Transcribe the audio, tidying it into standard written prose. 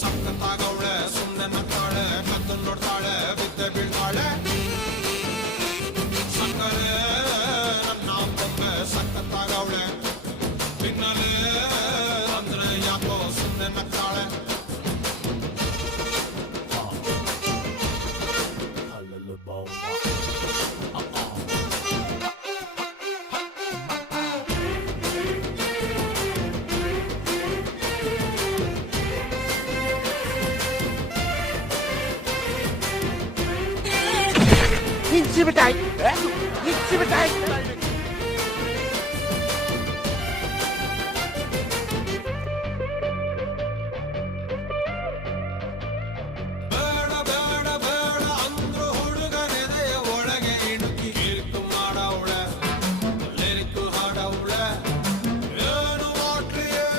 ಸಕ್ಕತ್ತಾಗವಳೆ ಸುಮ್ಮನೆ ನಗ್ತಾಳೆ ಕದ್ದು ನೋಡ್ತಾಳೆ ಬಿದ್ದೆ ಬೀಳ್ತಾಳೆ ಸಕ್ಕರೆ ನನ್ನ ಬೊಮ್ಮೆ ಸಕ್ಕತ್ತಾಗವಳೆ ಪಿನ್ನಲೆ ಅಂದ್ರೆ ಯಾಕೋ ಸುಮ್ಮನೆ ನಗ್ತಾಳೆ Hinchi betai! Hinchi betai!